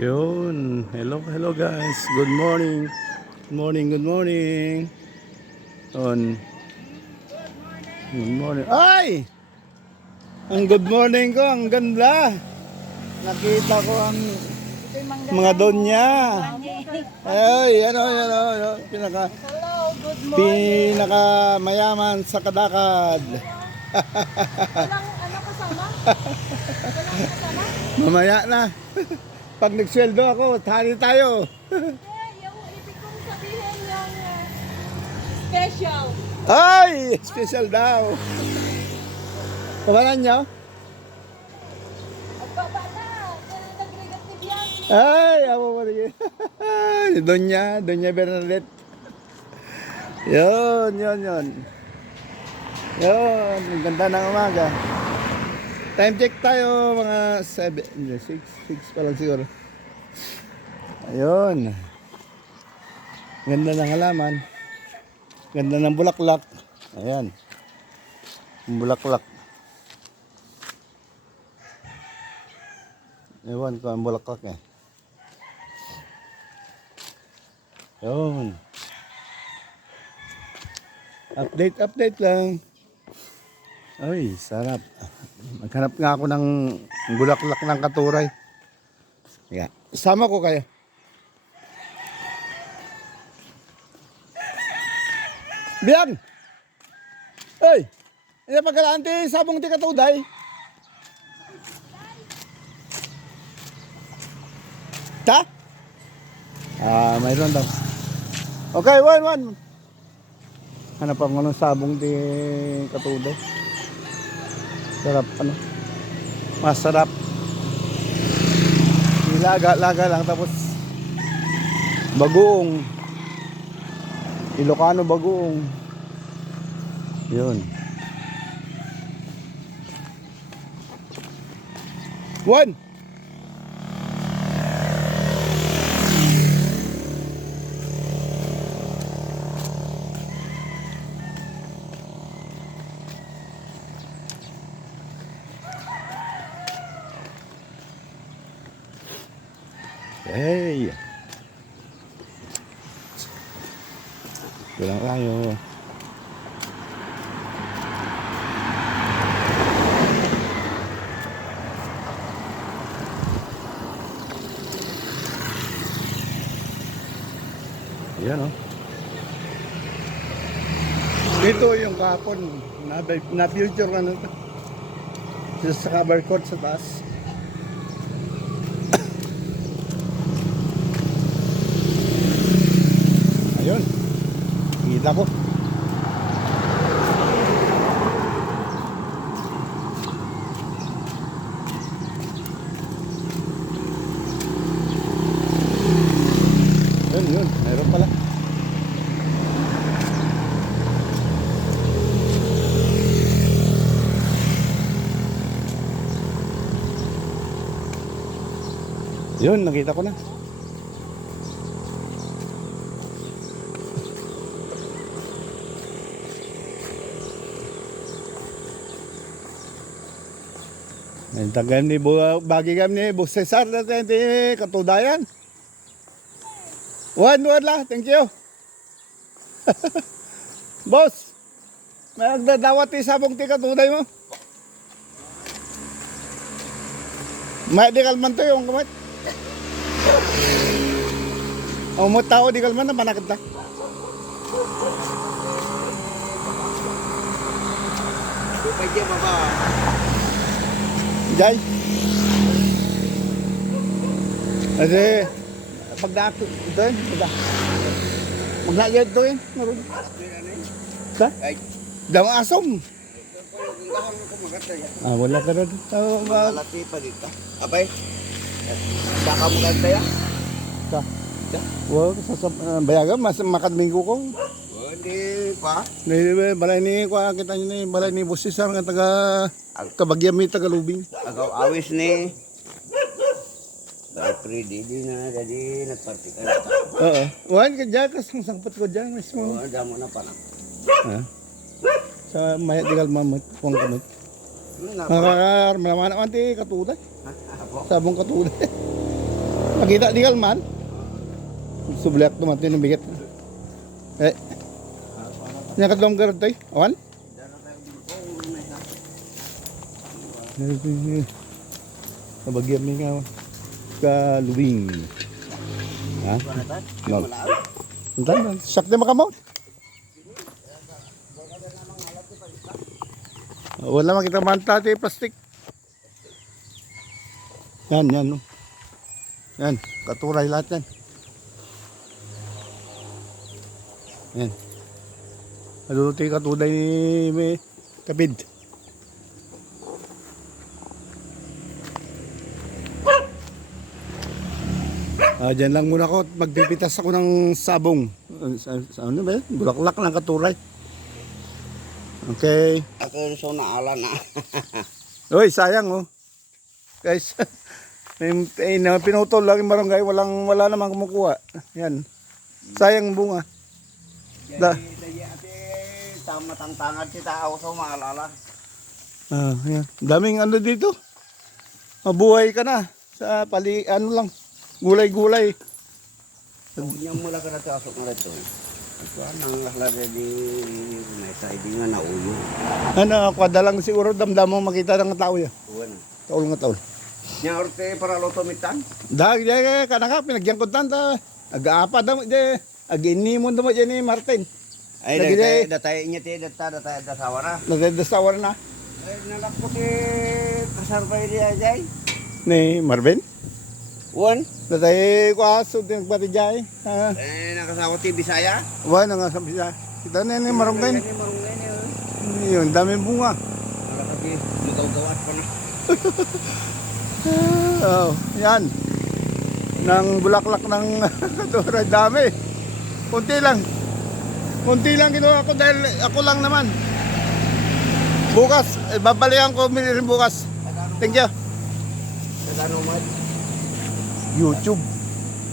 Yun. Hello guys. Good morning. Good morning, good morning. Good morning. Ay! Ang good morning ko, ang ganda. Nakita ko ang mga donya. Ay, ano, pinaka mayaman sa Kadakad. Ano kasama? Walang kasama? Mamaya na. Pag nagsweldo ako, tali tayo. Yung ibig kong sabihin yung special. Ay! Special daw. Kabalan nyo? Ang baba na. Nag-regat ni Bianchi. Ay! Ako mo rin. Donya Bernadette. Yun. Yun. Ang ganda ng umaga. Time check tayo. Mga 6 pa lang siguro. Ayun. Ganda ng halaman. Ganda ng bulaklak. Ayan. Bulaklak. Ewan ko ang bulaklak eh. Yun. Update lang. Ay, sarap. Maghanap nga ako ng bulaklak ng katuray. Yeah. Sama ko kayo. Biang! Hey! Hindi pagkalaanti sabong ti katuday. Ta? Mayroon daw. Okay, one. Hanap ako ng sabong ti katuday. Sarap, masarap. Laga lang tapos bagoong. Ilocano bagoong. Yun. One. Hey. Pulang tayo. Ayan oh. Dito yung kahapon na-future ano to. Sa cover court sa taas. Ayun. Kita ko. Yun. Mayroon pala. Yun, nakita ko na. Ang tagam ni bagi kami ni Bu Cesar natin di katudayan. One lah, thank you. Boss, may nagdadawat ti sabong ti katuday mo. May di kalman to yung kamay. Mo tao di kalman na panakit ta. Pwede baba. Jay. Kasi pag dako ito eh, maglagay ito eh. Sa? Damang asom. Wala ka rin. Malati pa dito. Abay. Baka mo ganda ya. Sa? Wow, bayagan mas makadminggo ko. Hindi pa. Balay ni kita ni balay ni Boss Cesar nga taga Kabagyam mi taga Lubing. Agaw awis ni. Dahil di na jadi nagparty ka. Oo. Wan ka diyan kasang sangpat ko diyan mismo. Oo, damo na pa na. Ha? Sa mayat digal mamot kung kamot. Nga pa. Makakar malaman naman ti katuday. Sabong katuday. Magita di kalman. Sublak tumatin ng bigat. Eh. Nyakadlong gartoy. Awan? Nabagyan mi nga kaluwing. Ha? Mag. Entan, sakte makamot. Wala makita manta ti plastic. Yan, yan. No. Yan, katuray lahat yan. Yan. Naluto yung katulay ni may kapid. Diyan lang muna ako. Magpipitas ako ng sabong. Ano ba yun? Bulaklak ng katuray. Okay. Ako so naala na. Uy, sayang oh. Guys, pinutol lang yung barangay. Wala namang kumukuha. Yan. Sayang bunga. Da. Tama tangtangad si tao so maalala. Yan. Daming ano dito. Mabuhay ka na. Sa ano lang. Gulay-gulay. Niya mula ka na tasok na rito. Ito nang laklada di may side nga na uyo. Ano, kwadalang siguro damdam mo makita ng tao ya. Uwan. Taol nga taol. Nya orte para loto mitan. Dag jay kanaka pinagyan ko tanta. Aga-apa damo je. Agini mo damo je ni Martin. Ay Lagi datay nya ti data sawara. Nadadasawar na Ay nalak ko ti kasar pa dia jay. ni Marvin. Uwan. Datay ko aso din pati jay. Nakasawa ti Bisaya. Wala nga sabi siya. Kita na ni Marunggan. Marunggan. Yun, daming bunga. Nakakati magaw-gawas pa na. Oh, yan. Nang bulaklak ng katuray dami. Kunti lang. Kunti lang ginawa ko dahil ako lang naman. Bukas, babalikan ko rin bukas. Thank you. Tagano mo? YouTube.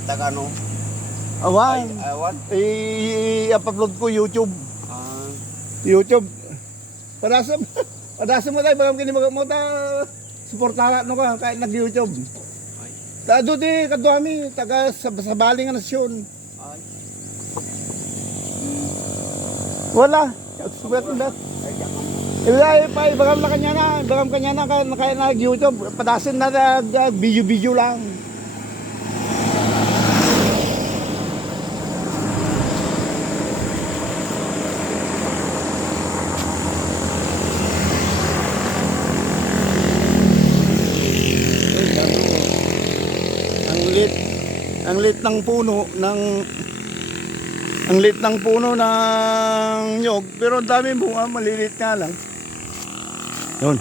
Tagano. Awan. Awan. I-upload ko YouTube. Ah. YouTube. Padasam. Padasam mo tayo. Bagam kini mo ta. Suportahan no ka kahit nag-YouTube. Tado di kaduami. Taga sa baling nga nasyon. Ay. Wala. Subat na. Ilay pa bagam na kanya na. Bagam kanya na kaya nag-YouTube. Padasin na video-video lang. Ang lit ng puno ng nyog pero ang dami bunga, malilit nga lang. Yun.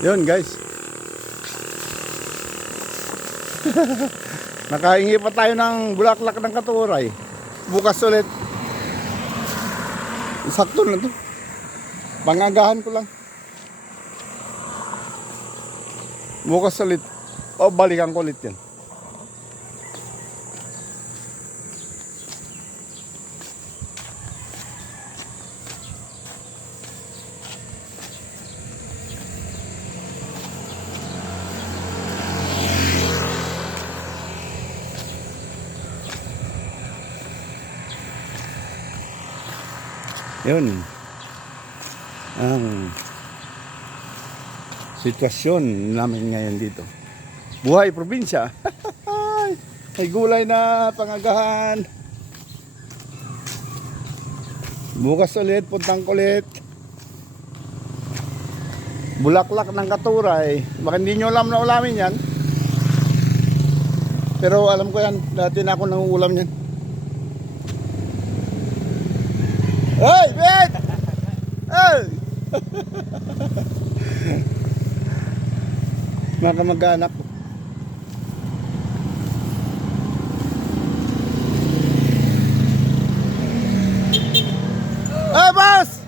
Yun guys. Nakahingi pa tayo ng bulaklak ng katuray. Bukas ulit. Sakto na to. Pangagahan ko lang. Bukas ulit. O balikan ko ulit yan. Yun. Ang sitwasyon namin ngayon dito. Buhay probinsya. May gulay na pangagahan. Bukas ulit, puntang kulit. Bulaklak ng katuray. Baka hindi nyo alam na ulamin yan. Pero alam ko yan. Dati na ako nanguulam yan. Hey, Ben! Hey! Mga kamag-anak ko. Hey, boss!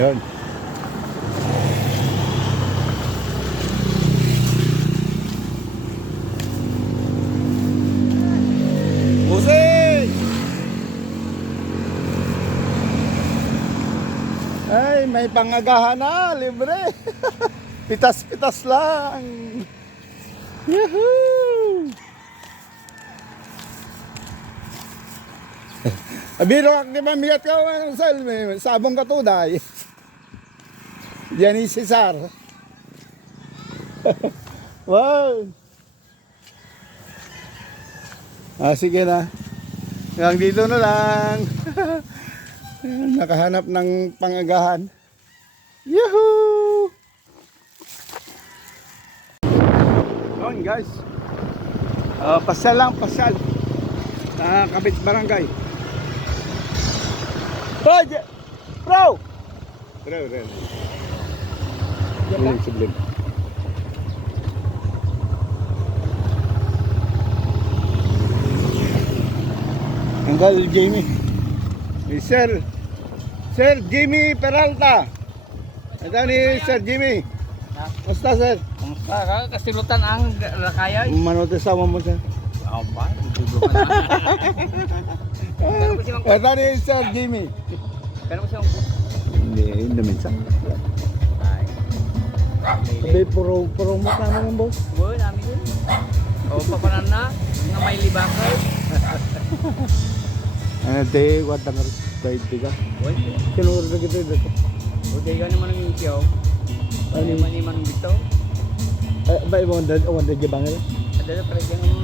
Yun. Jose! may pangagahan na, libre. Pitas-pitas lang. Yahoo! Abiro ak di ba migat ka ang sal, may sabong katuday. Diyan ni Cesar. Wow. Sige na. Hanggang dito na lang. Nakahanap ng pangagahan. Yahoo! Yun guys. Pasyal lang, pasyal. Kabit barangay. Bro! Bro. Sublim. Uncle Jamie. Sir Jimmy Peralta. Ito ni Sir Jimmy. Basta sir? Kamusta ka? Kasilutan ang lakayay. Manote sama mo sir. Aba, dudukan na. Pero kasi Ito ni Sir Jimmy. Pero kasi Hindi minsan. ay. Sabi puro mo ka naman boss. Boy, namin yun. O, papanan na. Nga may libakay. Ano te, wala nga rin ka. Boy, Sinuro na kita dito. o, kaya naman ang yung kiyaw. Ano man ang bito. Ba mo wanda gibangel? Ada na pala yung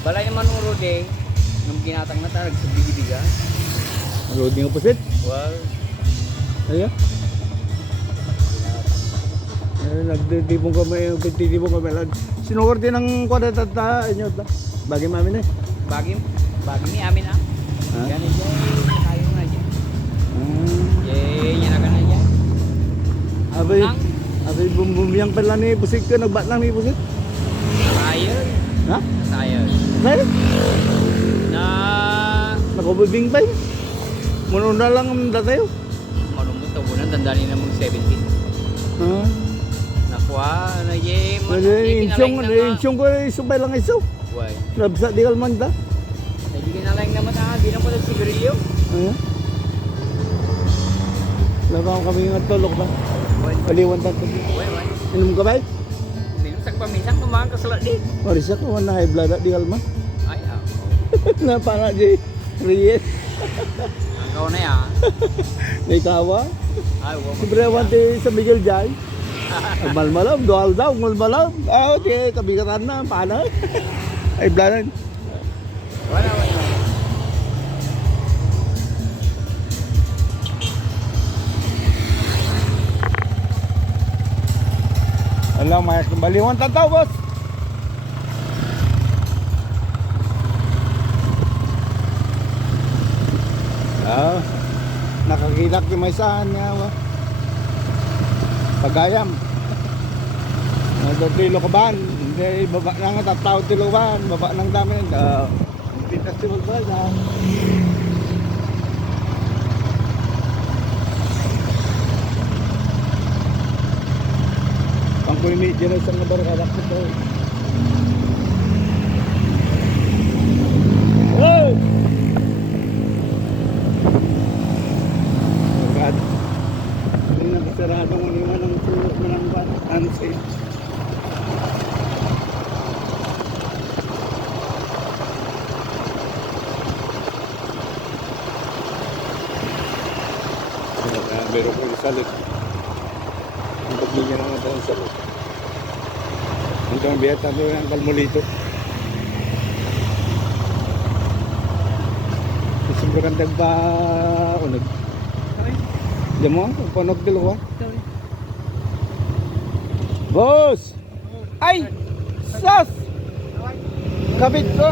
balay naman ng Rode. Nung ginatang na tarag sa bigibiga. Loading opposite. Well, Ayo. Nagtitipong kami lang. Sinuro din ang kwadata inyo ta. Bagi mami na. bagi ni amin ah. Ha? Yan aja kayo na aja. Yan akan aja. Abay bumbumiyang pala ni Busik ka, nagbat lang ni Busik. Sayang. Ha? Sayang. Right? Na Nakubibing pa yun. Muna na lang ang datayo. malumot to bulan tandaan na mong 17. Ha? Nakuha na ye Insyong ko isubay lang iso. Why? Labsa di kalman ta. Hindi kinalaing naman di na pala sigarilyo. Ano? Labang kami nga tulog ba? Why? Kaliwan ta. Why? Inom ka ba? Hindi nung sagpamisang tumahan ka sa di. Orisa ko na high blood di kalman. Ay ah. Na para di Riyes. Ang kaw na yan. May tawa. Ay, wala. Siyempre wante sa Miguel Jai. Malmalam, doal daw, malmalam. Okay, kabigatan na, paano? Ay, blanan. Wala. Alam, may baliwan tataw, boss. Nakakilak yung may saan nga, Pagayam. Tilo kaban, hindi baba na nga tataw tiluban, baba ng dami pintas si Magbal ha. Pangkulimit dyan ay isang nabarkalak nito. Wow! Barkada. Hindi nakasaradong uniman ng sulok na ng ban. Unsafe. Meron ko isalit. Ang pagbigyan ng mga taong salit. Ito ang biyat nato ng kalmulito. Siyempre kang tagpa unag. Diyan mo, panog dalawa. Boss! Ay! Sus! Kapit ko!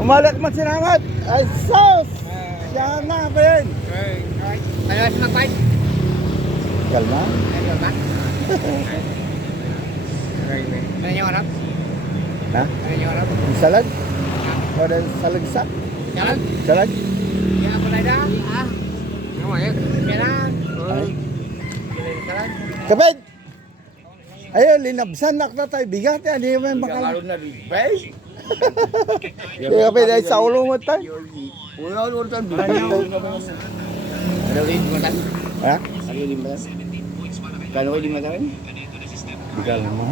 Umalak man sinangat! Ay sus! Siya na ba yun? Tayo sa nagpahit. Kalma? Tayo ba? Ano yung harap? Ha? Ano yung harap? Salag? O dan salagsak? Jalan? Salag? Ya, mulai dah. Ah. Yang mana? Jalan. Ay. Jalan. Kapit! Ayun, linabsan na tayo. Bigat yan. Hindi mo yung Yang makala. lalu na di bay. Kaya kapit ay sa ulo mo tayo. Wala, wala tayo. Ano ulit mo tayo? Ha? Ano ulit mo tayo? Kano ulit mo tayo? Bigal naman.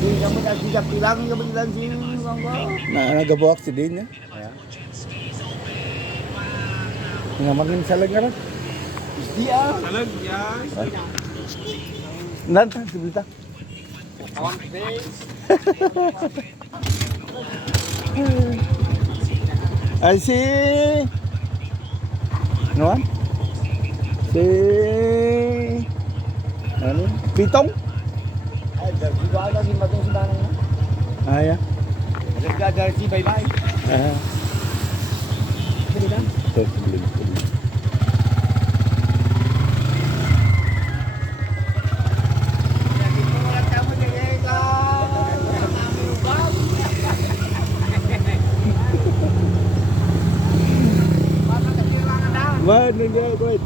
Hindi ka mo tayo siya pilang ka mo tayo siya. Nagabuak si din niya. Ngamakin salag nga rin. Isti ah. Nanta, sibita. Ay si... Ano an? Si... Ano? Pitong? Ay, dito ada si matong sudanang na. Ay, Nagdadar si bye-bye. ah. Dali na. Ito, sabling. Wait, nandiyan, wait.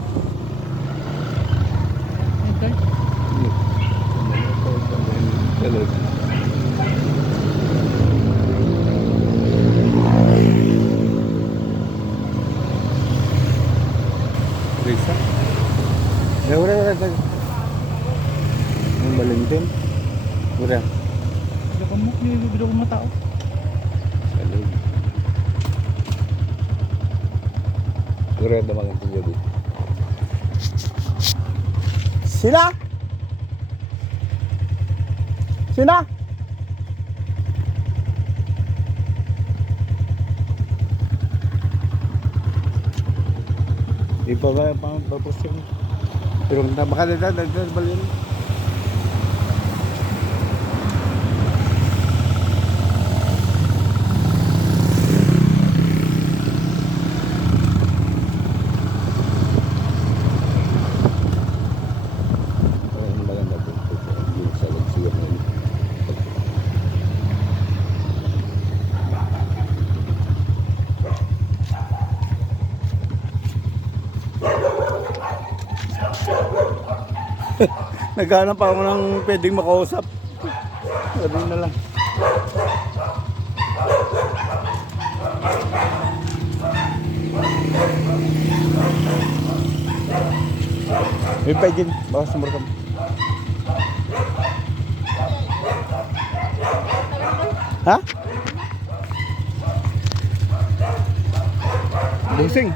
Risa? Ya, udah. Yung Valentin. Udah. Bida ko mo, bida ko matao. Salud. Udah ada Valentin jadi. Sila? Sina? Di pa ba paposting? Pero baka dagdag balin. Naghanap ako ng pwedeng makausap. Sabi na lang. May pwedeng, bakas number kami. Ha? Busing.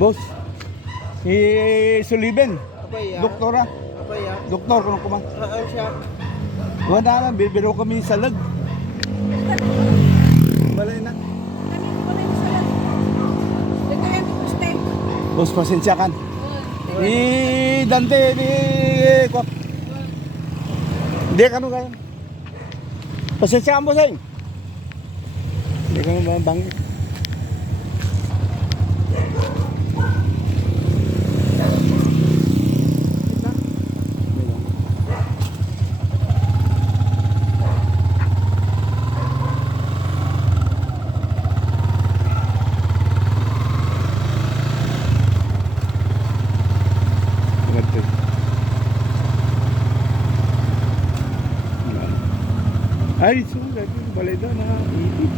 Boss. Si Suliben. Apa ya? Doktora. Apa ya? Doktor kung kuma. Siya. Wala na, bibiro kami sa lag. Balay na. Boss, pasensya kan. Ni Dante, ni ko. Hindi ka nung kaya. Pasensya ka mo sa'yo. Hindi ka mabangit. Ay, sulat yung balay daw na iit.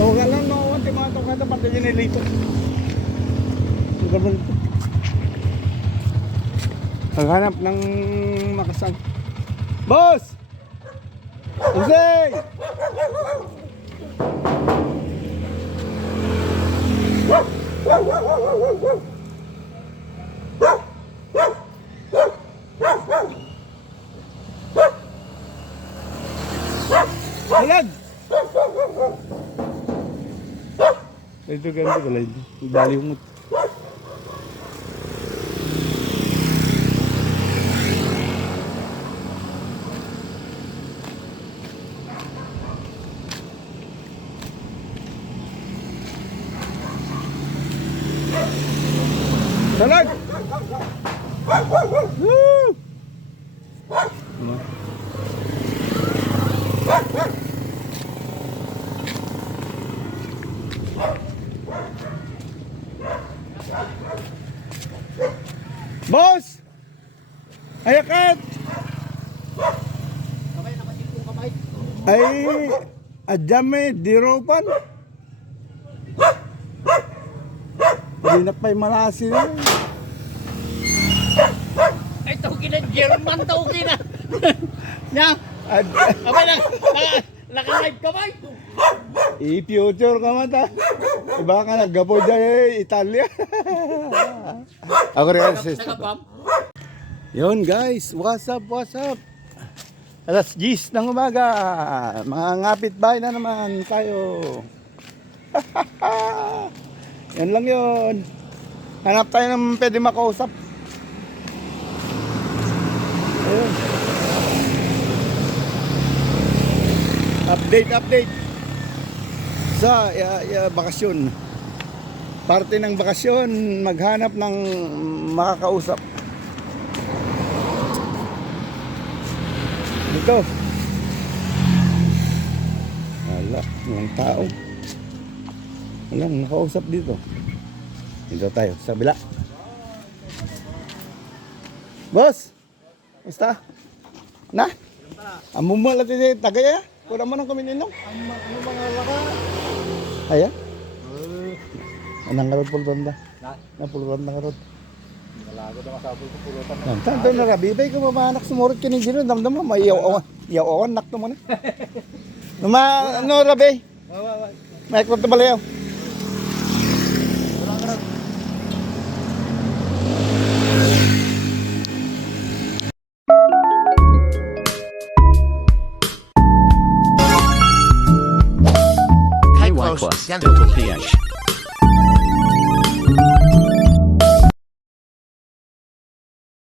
Tawagan lang no, ang mga tokada pati yun nilito. Magandang ito. Maghanap ng makasal. Boss! Usay! Ayan! Ito ganito pala ito. Bali mo. Salag! Woo! Boss! Ayakat! Ay, adjame, diropan. Hindi na pa'y malasi na. Ay, tawagin na German, tawagin na. Nya, Ad- abay na, naka-live ka ba? I-future ka mata. Iba ka naggapo dyan Italia. Ako rin sis. Naka-pump? Yun guys, what's up? Alas 10 ng umaga. Mga ngapit bahay na naman tayo. Yan lang yun. Hanap tayo ng pwede makausap. Ayun. Update sa bakasyon. Parte ng bakasyon, maghanap ng makakausap. Dito. Wala, walang tao. Walang nakausap dito. Dito tayo, sa kabila. Boss! Basta? Na? Amo mo lati di tagay ya? Pura mo nang kumininong? Ano mga laka? Aya? Anang karot pulronda? Na pulronda karot. Malago na masabol ko pulutan. Tanto na rabibay ko mamanak sumurot ka ni Gino. Damdam mo, may yaw-awan nak to mo na. Ano rabi? May kwento balayaw. K-Plus, Central PH.